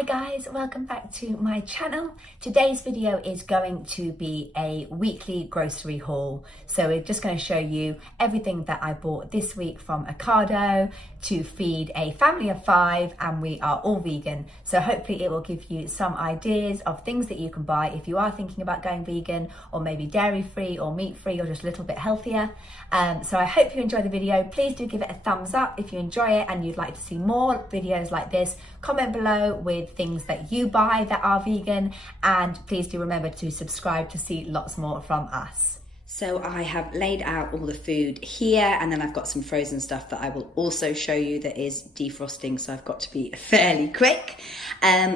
Hi guys, welcome back to my channel. Today's video is going to be a weekly grocery haul. So we're just going to show you everything that I bought this week from Ocado to feed a family of 5, and we are all vegan. So hopefully it will give you some ideas of things that you can buy if you are thinking about going vegan, or maybe dairy free or meat free, or just a little bit healthier. So I hope you enjoy the video. Please do give it a thumbs up if you enjoy it and you'd like to see more videos like this. Comment below with things that you buy that are vegan, and please do remember to subscribe to see lots more from us. So I have laid out all the food here, and then I've got some frozen stuff that I will also show you that is defrosting, so I've got to be fairly quick.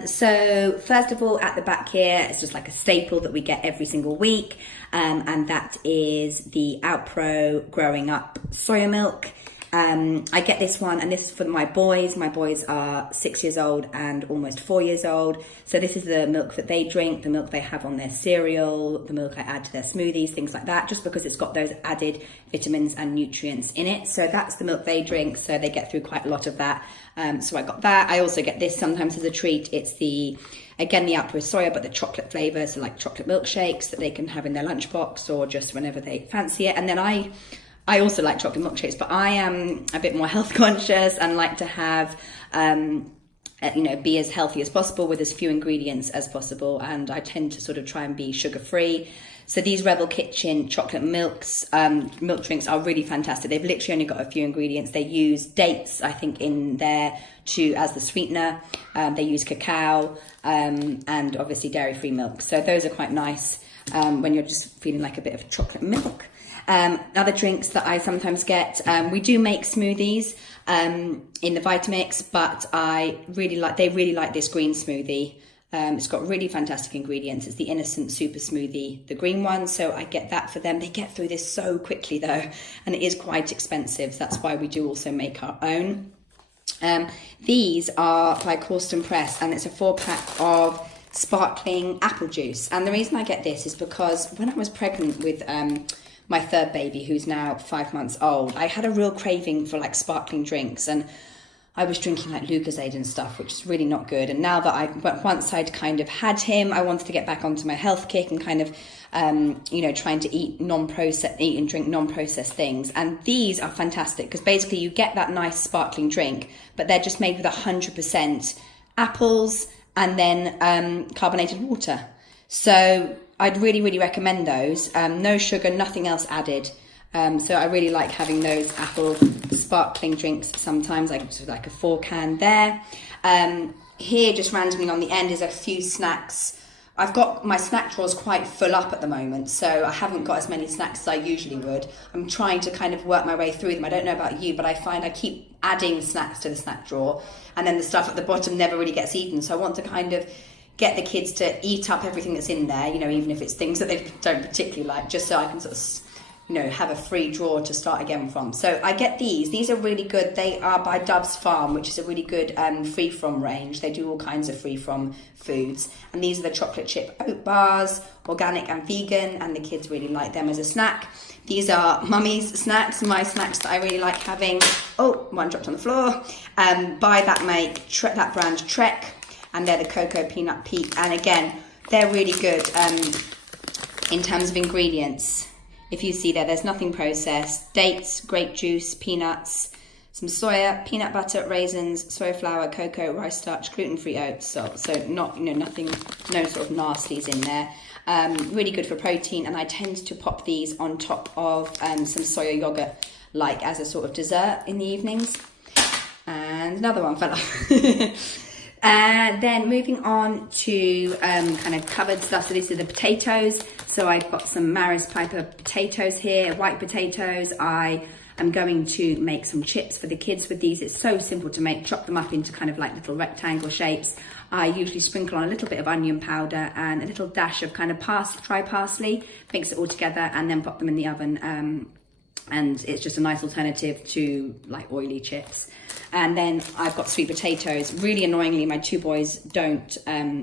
So first of all, at the back here, it's just like a staple that we get every single week, and that is the Outpro Growing Up soya milk. I get this one, and this is for my boys. My boys are 6 years old and almost 4 years old. So this is the milk that they drink, the milk they have on their cereal, the milk I add to their smoothies, things like that, just because it's got those added vitamins and nutrients in it. So that's the milk they drink, so they get through quite a lot of that. So I got that. I also get this sometimes as a treat. It's again, the Outpro soya, but the chocolate flavour, so like chocolate milkshakes that they can have in their lunchbox or just whenever they fancy it. And then I also like chocolate milkshakes, but I am a bit more health conscious and like to have, be as healthy as possible with as few ingredients as possible. And I tend to sort of try and be sugar free. So these Rebel Kitchen chocolate milk drinks are really fantastic. They've literally only got a few ingredients. They use dates, I think, in there as the sweetener. They use cacao and obviously dairy free milk. So those are quite nice when you're just feeling like a bit of chocolate milk. Other drinks that I sometimes get, we do make smoothies in the Vitamix, but they really like this green smoothie. It's got really fantastic ingredients. It's the Innocent Super Smoothie, the green one, so I get that for them. They get through this so quickly though, and it is quite expensive. So that's why we do also make our own. These are by Corsten Press, and it's a 4-pack of sparkling apple juice. And the reason I get this is because when I was pregnant with my third baby, who's now 5 months old, I had a real craving for like sparkling drinks, and I was drinking like Lucozade and stuff, which is really not good. And now that once I'd kind of had him, I wanted to get back onto my health kick and kind of, trying to eat and drink non-processed things. And these are fantastic because basically you get that nice sparkling drink, but they're just made with 100% apples and then carbonated water. So I'd really, really recommend those. No sugar, nothing else added. So I really like having those apple sparkling drinks sometimes, like a 4-can there. Here, just randomly on the end, is a few snacks. I've got my snack drawers quite full up at the moment, so I haven't got as many snacks as I usually would. I'm trying to kind of work my way through them. I don't know about you, but I find I keep adding snacks to the snack drawer, and then the stuff at the bottom never really gets eaten. So I want to kind of get the kids to eat up everything that's in there, even if it's things that they don't particularly like, just so I can sort of, have a free drawer to start again from. So I get these. These are really good. They are by Dove's Farm, which is a really good free-from range. They do all kinds of free-from foods. And these are the chocolate chip oat bars, organic and vegan, and the kids really like them as a snack. These are Mummy's snacks, my snacks that I really like having. Oh, one dropped on the floor. By that brand Trek, and they're the cocoa peanut peak. And again, they're really good in terms of ingredients. If you see there's nothing processed: dates, grape juice, peanuts, some soya, peanut butter, raisins, soy flour, cocoa, rice starch, gluten-free oats. So not, nothing, no sort of nasties in there. Really good for protein, and I tend to pop these on top of some soya yogurt, like as a sort of dessert in the evenings. And another one fell off. Then moving on to kind of covered stuff. So these are the potatoes. So I've got some Maris Piper potatoes here, white potatoes. I am going to make some chips for the kids with these. It's so simple to make. Chop them up into kind of like little rectangle shapes. I usually sprinkle on a little bit of onion powder and a little dash of kind of dry parsley, mix it all together, and then pop them in the oven. And it's just a nice alternative to like oily chips. And then I've got sweet potatoes. Really annoyingly, my 2 boys don't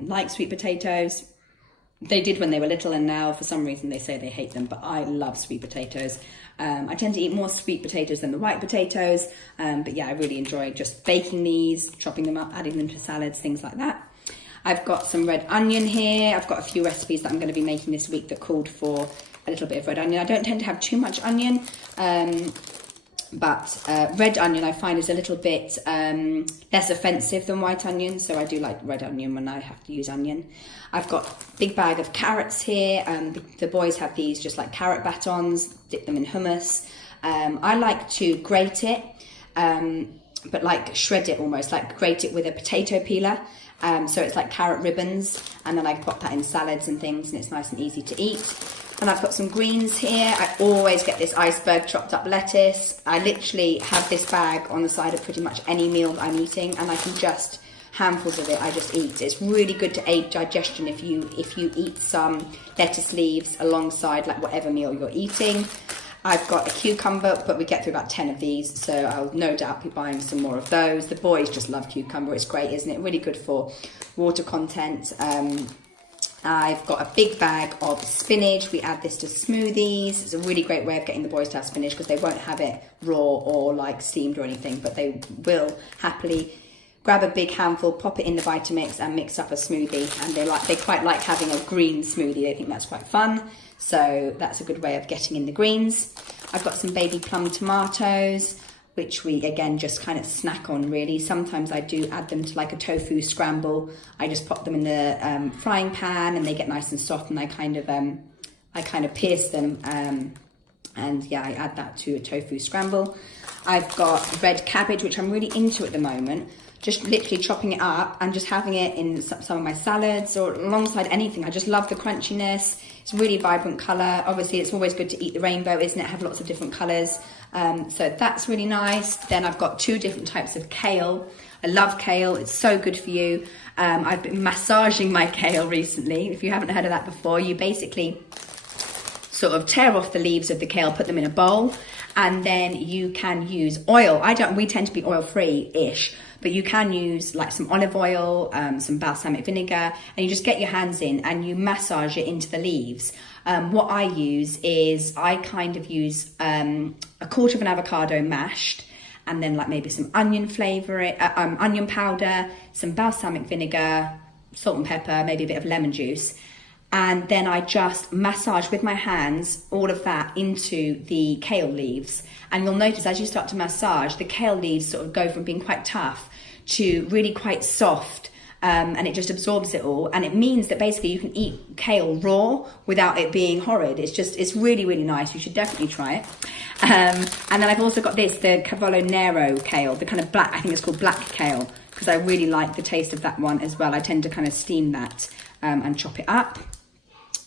like sweet potatoes. They did when they were little, and now for some reason they say they hate them, but I love sweet potatoes. I tend to eat more sweet potatoes than the white potatoes, but yeah, I really enjoy just baking these, chopping them up, adding them to salads, things like that. I've got some red onion here. I've got a few recipes that I'm going to be making this week that called for a little bit of red onion. I don't tend to have too much onion, but red onion I find is a little bit less offensive than white onion, so I do like red onion when I have to use onion. I've got a big bag of carrots here. The boys have these just like carrot batons, dip them in hummus. I like to grate it, but like shred it almost, like grate it with a potato peeler. So it's like carrot ribbons, and then I pop that in salads and things, and it's nice and easy to eat. And I've got some greens here. I always get this iceberg chopped up lettuce. I literally have this bag on the side of pretty much any meal that I'm eating, and I can just, handfuls of it I just eat. It's really good to aid digestion if you eat some lettuce leaves alongside like whatever meal you're eating. I've got a cucumber, but we get through about 10 of these, so I'll no doubt be buying some more of those. The boys just love cucumber. It's great, isn't it? Really good for water content. I've got a big bag of spinach. We add this to smoothies. It's a really great way of getting the boys to have spinach because they won't have it raw or like steamed or anything, but they will happily grab a big handful, pop it in the Vitamix and mix up a smoothie. And they quite like having a green smoothie. They think that's quite fun. So that's a good way of getting in the greens. I've got some baby plum tomatoes, which we again just kind of snack on really. Sometimes I do add them to like a tofu scramble. I just pop them in the frying pan and they get nice and soft, and I kind of pierce them, and yeah, I add that to a tofu scramble. I've got red cabbage, which I'm really into at the moment. Just literally chopping it up and just having it in some of my salads or alongside anything. I just love the crunchiness. It's a really vibrant colour. Obviously, it's always good to eat the rainbow, isn't it? Have lots of different colours. So that's really nice. Then I've got 2 different types of kale. I love kale. It's so good for you. I've been massaging my kale recently. If you haven't heard of that before, you basically sort of tear off the leaves of the kale, put them in a bowl, and then you can use oil. We tend to be oil-free-ish, but you can use like some olive oil, some balsamic vinegar, and you just get your hands in and you massage it into the leaves. What I use is I kind of use a quarter of an avocado mashed, and then like maybe some onion onion powder, some balsamic vinegar, salt and pepper, maybe a bit of lemon juice. And then I just massage with my hands all of that into the kale leaves. And you'll notice as you start to massage, the kale leaves sort of go from being quite tough to really quite soft, and it just absorbs it all. And it means that basically you can eat kale raw without it being horrid. It's really, really nice. You should definitely try it. And then I've also got this, the Cavallo Nero kale, the kind of black, I think it's called black kale, because I really like the taste of that one as well. I tend to kind of steam that and chop it up.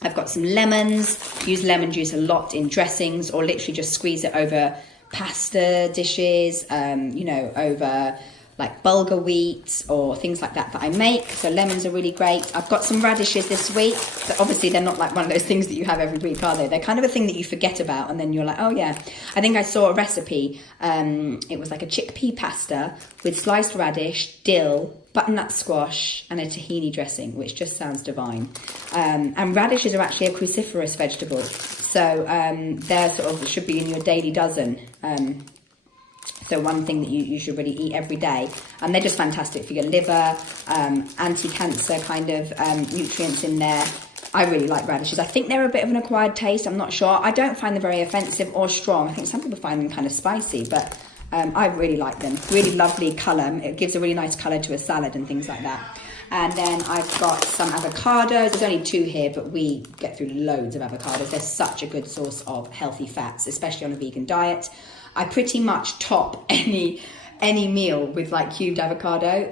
I've got some lemons. Use lemon juice a lot in dressings, or literally just squeeze it over pasta dishes, over like bulgur wheat or things like that I make. So lemons are really great. I've got some radishes this week. So obviously they're not like one of those things that you have every week, are they? They're kind of a thing that you forget about, and then you're like, oh yeah. I think I saw a recipe. It was like a chickpea pasta with sliced radish, dill, butternut squash, and a tahini dressing, which just sounds divine. And radishes are actually a cruciferous vegetable. So they're sort of, should be in your daily dozen. So one thing that you should really eat every day. And they're just fantastic for your liver, anti-cancer kind of nutrients in there. I really like radishes. I think they're a bit of an acquired taste. I'm not sure. I don't find them very offensive or strong. I think some people find them kind of spicy, but I really like them. Really lovely colour. It gives a really nice colour to a salad and things like that. And then I've got some avocados. There's only 2 here, but we get through loads of avocados. They're such a good source of healthy fats, especially on a vegan diet. I pretty much top any meal with like cubed avocado,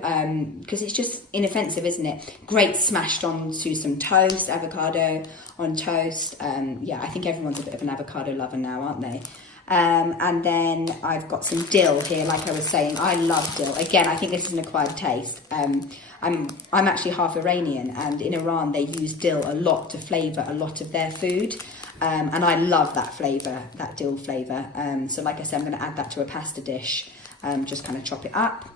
because it's just inoffensive, isn't it? Great smashed onto some toast, avocado on toast. Yeah, I think everyone's a bit of an avocado lover now, aren't they? And then I've got some dill here, like I was saying. I love dill. Again, I think this is an acquired taste. I'm actually half Iranian, and in Iran they use dill a lot to flavour a lot of their food. And I love that flavour, that dill flavour. So like I said, I'm going to add that to a pasta dish, just kind of chop it up.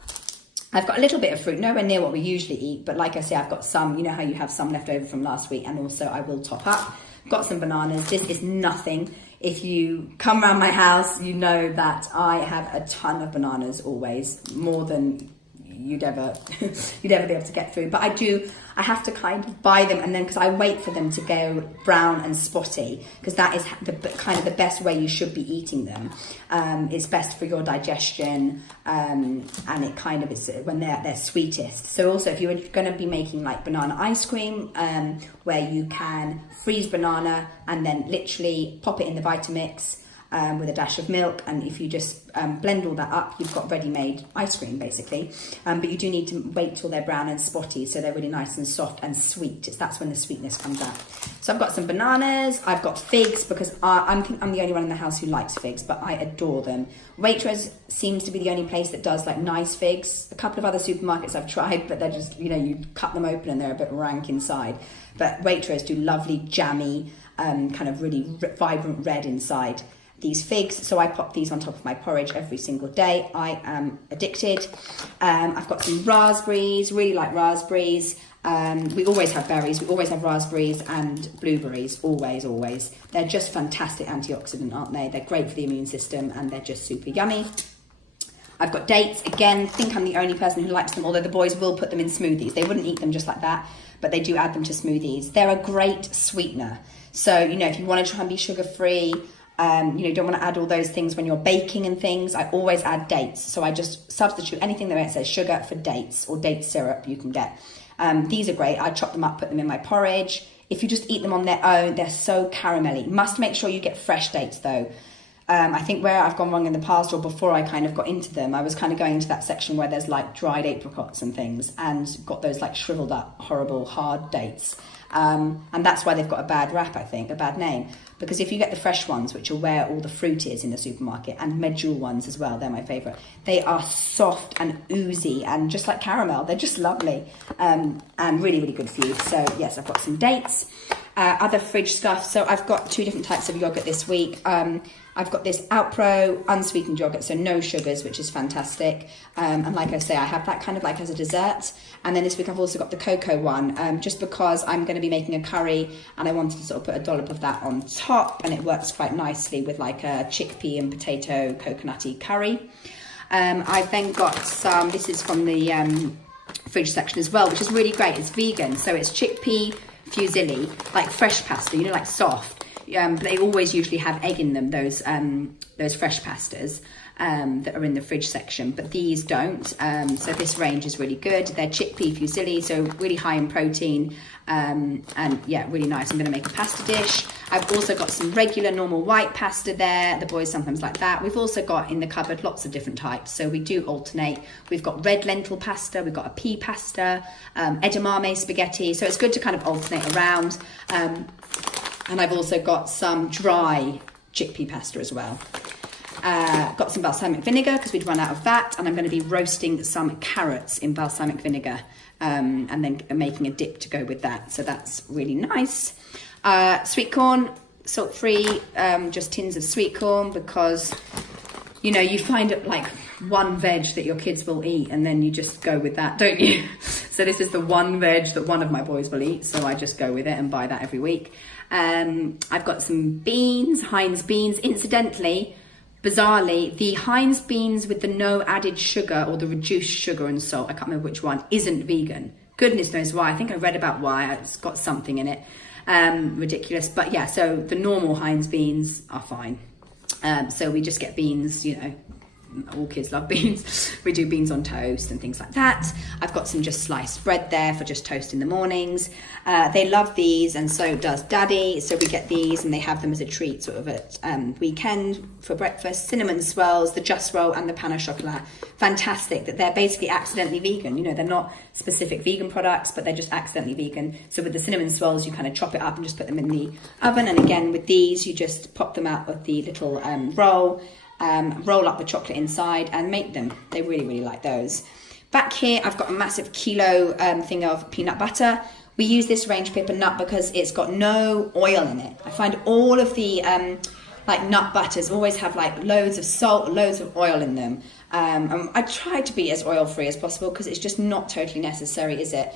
I've got a little bit of fruit, nowhere near what we usually eat, but like I say, I've got some, you know how you have some left over from last week, and also I will top up. Got some bananas. This is nothing. If you come around my house, you know that I have a ton of bananas always, more than you'd ever be able to get through. But I have to kind of buy them, and then because I wait for them to go brown and spotty, because that is kind of the best way you should be eating them. It's best for your digestion, and it kind of is when they're sweetest. So also, if you're going to be making like banana ice cream, where you can freeze banana and then literally pop it in the Vitamix with a dash of milk, and if you just blend all that up, you've got ready-made ice cream basically. But you do need to wait till they're brown and spotty, so they're really nice and soft and sweet. That's when the sweetness comes out. So I've got some bananas, I've got figs, because I'm the only one in the house who likes figs, but I adore them. Waitrose seems to be the only place that does like nice figs. A couple of other supermarkets I've tried, but they're just, you cut them open and they're a bit rank inside. But Waitrose do lovely jammy, kind of really vibrant red inside. These figs, so I pop these on top of my porridge every single day. I am addicted. I've got some raspberries, really like raspberries. We always have berries, we always have raspberries and blueberries, always. They're just fantastic antioxidant, aren't they? They're great for the immune system and they're just super yummy. I've got dates, again, I think I'm the only person who likes them, although the boys will put them in smoothies. They wouldn't eat them just like that, but they do add them to smoothies. They're a great sweetener. So, if you want to try and be sugar-free, don't want to add all those things when you're baking and things, I always add dates. So I just substitute anything that says sugar for dates, or date syrup you can get. These are great. I chop them up, put them in my porridge. If you just eat them on their own, they're so caramelly. Must make sure you get fresh dates though. I think where I've gone wrong in the past, or before I kind of got into them, I was kind of going into that section where there's like dried apricots and things, and got those like shriveled up, horrible, hard dates. And that's why they've got a bad rap, I think, a bad name. Because if you get the fresh ones, which are where all the fruit is in the supermarket, and medjool ones as well, they're my favourite. They are soft and oozy and just like caramel. They're just lovely, and really, really good for you. So yes, I've got some dates. Other fridge stuff. So I've got 2 different types of yogurt this week. I've got this Outpro unsweetened yogurt, so no sugars, which is fantastic. And like I say, I have that kind of like as a dessert. And then this week I've also got the cocoa one, just because I'm going to be making a curry and I wanted to sort of put a dollop of that on top, and it works quite nicely with like a chickpea and potato coconutty curry. I've then got some, this is from the fridge section as well, which is really great. It's vegan, so it's chickpea fusilli, like fresh pasta, like soft. They always usually have egg in them, those fresh pastas that are in the fridge section, but these don't. So this range is really good. They're chickpea fusilli, so really high in protein, and yeah, really nice. I'm going to make a pasta dish. I've also got some regular normal white pasta there. The boys sometimes like that. We've also got in the cupboard lots of different types, so we do alternate. We've got red lentil pasta, we've got a pea pasta, edamame spaghetti, so it's good to kind of alternate around. And I've also got some dry chickpea pasta as well. Got some balsamic vinegar because we'd run out of that, and I'm going to be roasting some carrots in balsamic vinegar, and then making a dip to go with that. So that's really nice. Sweet corn, salt-free, just tins of sweet corn, because you find it like one veg that your kids will eat, and then you just go with that, don't you? So this is the one veg that one of my boys will eat, so I just go with it and buy that every week. I've got some beans, Heinz beans. Incidentally, bizarrely, the Heinz beans with the no added sugar, or the reduced sugar and salt, I can't remember which one, isn't vegan. Goodness knows why. I think I read about why. It's got something in it. Ridiculous. But yeah, so the normal Heinz beans are fine. So we just get beans, all kids love beans. We do beans on toast and things like that. I've got some just sliced bread there for just toast in the mornings. They love these, and so does Daddy. So we get these, and they have them as a treat sort of at weekend for breakfast. Cinnamon swirls, the Just Roll and the pain au chocolat. Fantastic that they're basically accidentally vegan. They're not specific vegan products, but they're just accidentally vegan. So with the cinnamon swirls, you kind of chop it up and just put them in the oven. And again, with these, you just pop them out of the little roll. Roll up the chocolate inside and make them. They really, really like those. Back here, I've got a massive kilo thing of peanut butter. We use this range Pip and Nut because it's got no oil in it. I find all of the like nut butters always have like loads of salt, loads of oil in them. And I try to be as oil-free as possible because it's just not totally necessary, is it?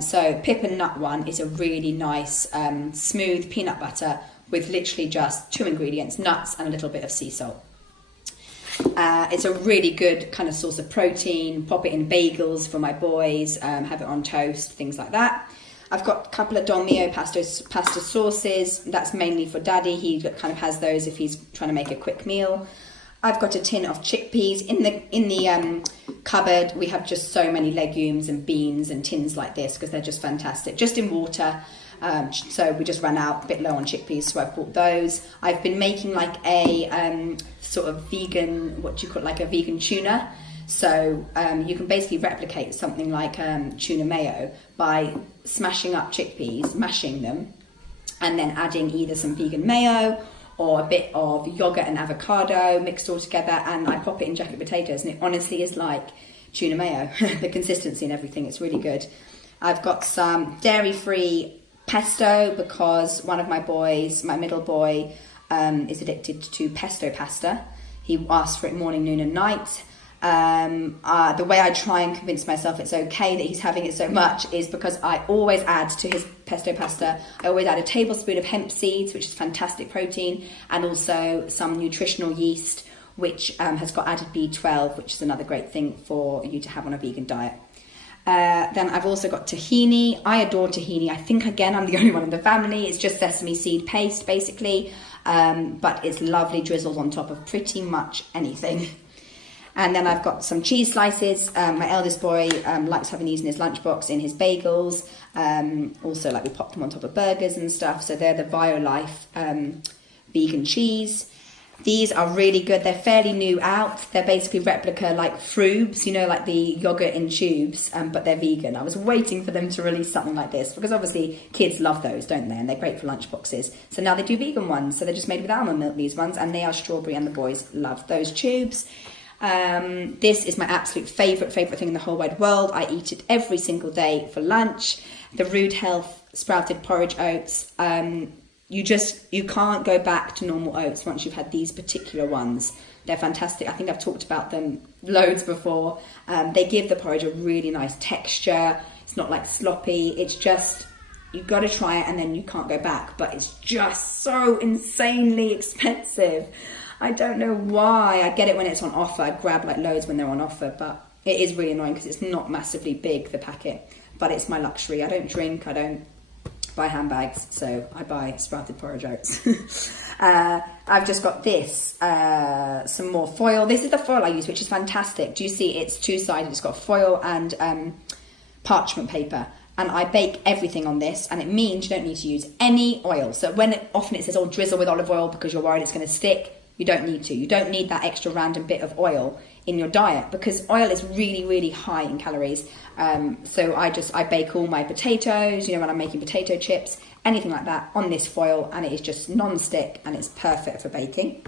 So Pip and Nut one is a really nice smooth peanut butter with literally just 2 ingredients, nuts and a little bit of sea salt. It's a really good kind of source of protein. Pop it in bagels for my boys, have it on toast, things like that. I've got a couple of Dolmio pasta sauces. That's mainly for Daddy. He kind of has those if he's trying to make a quick meal. I've got a tin of chickpeas in the cupboard. We have just so many legumes and beans and tins like this because they're just fantastic. Just in water. So we just ran out, a bit low on chickpeas, so I've bought those. I've been making like a sort of vegan, what do you call it, like a vegan tuna. So you can basically replicate something like tuna mayo by smashing up chickpeas, mashing them, and then adding either some vegan mayo or a bit of yogurt and avocado mixed all together, and I pop it in jacket potatoes, and it honestly is like tuna mayo. The consistency and everything, it's really good. I've got some dairy-free pesto because one of my boys, my middle boy, is addicted to pesto pasta. He asks for it morning, noon and night. The way I try and convince myself it's okay that he's having it so much is because I always add to his pesto pasta, I always add a tablespoon of hemp seeds, which is fantastic protein, and also some nutritional yeast, which has got added B12, which is another great thing for you to have on a vegan diet. Then I've also got tahini. I adore tahini. I think, again, I'm the only one in the family. It's just sesame seed paste, basically, but it's lovely drizzled on top of pretty much anything. And then I've got some cheese slices. My eldest boy likes having these in his lunchbox, in his bagels. Also, like, we pop them on top of burgers and stuff. So they're the BioLife vegan cheese. These are really good. They're fairly new out. They're basically replica like Frubes, you know, like the yogurt in tubes, but they're vegan. I was waiting for them to release something like this because obviously kids love those, don't they? And they're great for lunchboxes. So now they do vegan ones. So they're just made with almond milk, these ones, and they are strawberry, and the boys love those tubes. This is my absolute favourite thing in the whole wide world. I eat it every single day for lunch. The Rude Health sprouted porridge oats. You can't go back to normal oats once you've had these particular ones. They're fantastic. I think I've talked about them loads before. They give the porridge a really nice texture. It's not like sloppy. It's just, you've got to try it and then you can't go back. But it's just so insanely expensive. I don't know why. I get it when it's on offer. I grab like loads when they're on offer. But it is really annoying because it's not massively big, the packet. But it's my luxury. I don't drink. I don't buy handbags, so I buy sprouted porridge oats. I've just got this, some more foil. This is the foil I use, which is fantastic. Do you see? It's two-sided. It's got foil and parchment paper. And I bake everything on this, and it means you don't need to use any oil. So when often it says, oh, drizzle with olive oil because you're worried it's going to stick, you don't need to. You don't need that extra random bit of oil in your diet because oil is really, really high in calories. So I bake all my potatoes, you know, when I'm making potato chips, anything like that on this foil, and it is just non-stick and it's perfect for baking.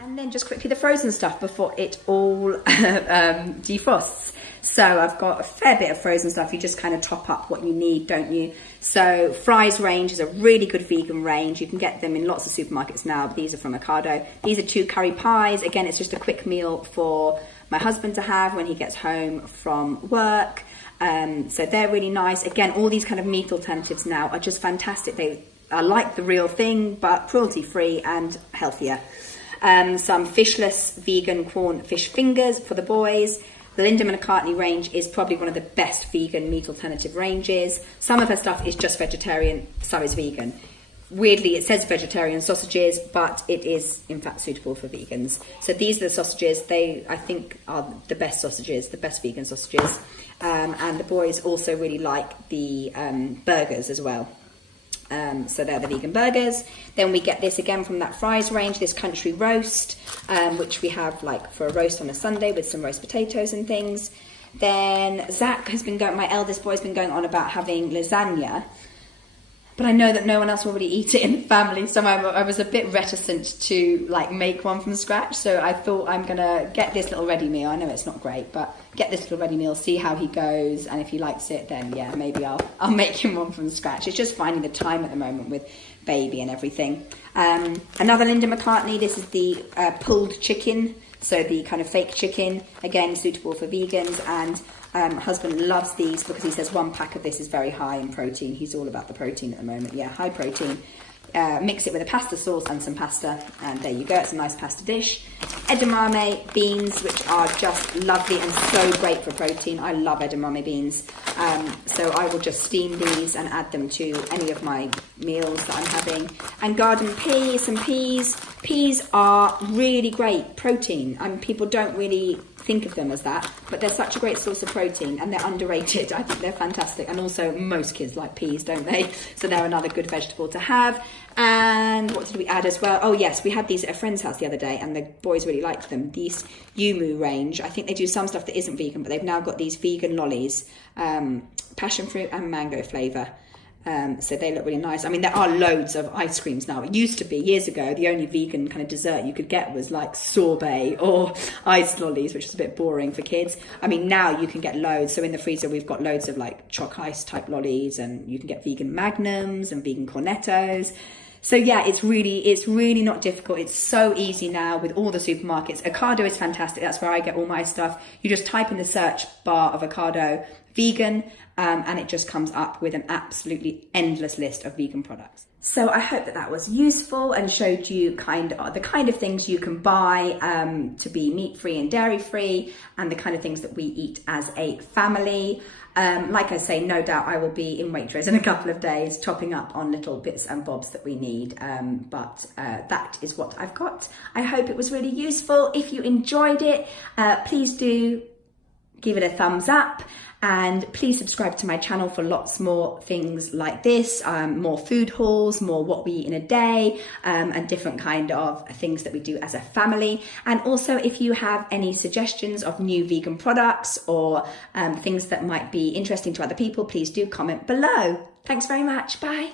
And then just quickly the frozen stuff before it all defrosts. So I've got a fair bit of frozen stuff. You just kind of top up what you need, don't you? So Fry's range is a really good vegan range. You can get them in lots of supermarkets now. These are from Ocado. These are 2 curry pies. Again, it's just a quick meal for my husband to have when he gets home from work. So they're really nice. Again, all these kind of meat alternatives now are just fantastic. They are like the real thing, but cruelty-free and healthier. Some fishless vegan corn fish fingers for the boys. The Linda McCartney range is probably one of the best vegan meat alternative ranges. Some of her stuff is just vegetarian, some is vegan. Weirdly, it says vegetarian sausages, but it is in fact suitable for vegans. So these are the sausages. They, I think, are the best sausages, the best vegan sausages. And the boys also really like the burgers as well. So they're the vegan burgers. Then we get this again from that Fry's range, this country roast, which we have like for a roast on a Sunday with some roast potatoes and things. Then Zach has been going, my eldest boy's been going on about having lasagna, but I know that no one else will really eat it in the family, so I was a bit reticent to like make one from scratch. So I thought I'm gonna get this little ready meal. I know it's not great, but get this little ready meal, see how he goes, and if he likes it, then yeah, maybe I'll make him one from scratch. It's just finding the time at the moment with baby and everything. Another Linda McCartney. This is the pulled chicken, so the kind of fake chicken, again suitable for vegans. And husband loves these because he says 1 pack of this is very high in protein. He's all about the protein at the moment. Yeah, high protein. mix it with a pasta sauce and some pasta, and there you go, it's a nice pasta dish. Edamame beans, which are just lovely and so great for protein. I love edamame beans, so I will just steam these and add them to any of my meals that I'm having. And garden peas, some peas. Peas are really great protein, and people don't really think of them as that, but they're such a great source of protein and they're underrated. I think they're fantastic, and also most kids like peas, don't they? So they're another good vegetable to have. And what did we add as well? Oh yes, we had these at a friend's house the other day and the boys really liked them. These Yumu range, I think they do some stuff that isn't vegan, but they've now got these vegan lollies, passion fruit and mango flavour. So they look really nice. I mean, there are loads of ice creams now. It used to be, years ago, the only vegan kind of dessert you could get was like sorbet or ice lollies, which is a bit boring for kids. I mean, now you can get loads. So in the freezer, we've got loads of like choc ice type lollies, and you can get vegan magnums and vegan cornettos. So yeah, it's really not difficult. It's so easy now with all the supermarkets. Ocado is fantastic. That's where I get all my stuff. You just type in the search bar of Ocado vegan, and it just comes up with an absolutely endless list of vegan products. So I hope that that was useful and showed you the kind of things you can buy to be meat-free and dairy-free, and the kind of things that we eat as a family. Like I say, no doubt I will be in Waitrose in a couple of days, topping up on little bits and bobs that we need. But that is what I've got. I hope it was really useful. If you enjoyed it, please do give it a thumbs up, and please subscribe to my channel for lots more things like this, more food hauls, more what we eat in a day, and different kind of things that we do as a family. And also, if you have any suggestions of new vegan products or things that might be interesting to other people, please do comment below. Thanks very much. Bye.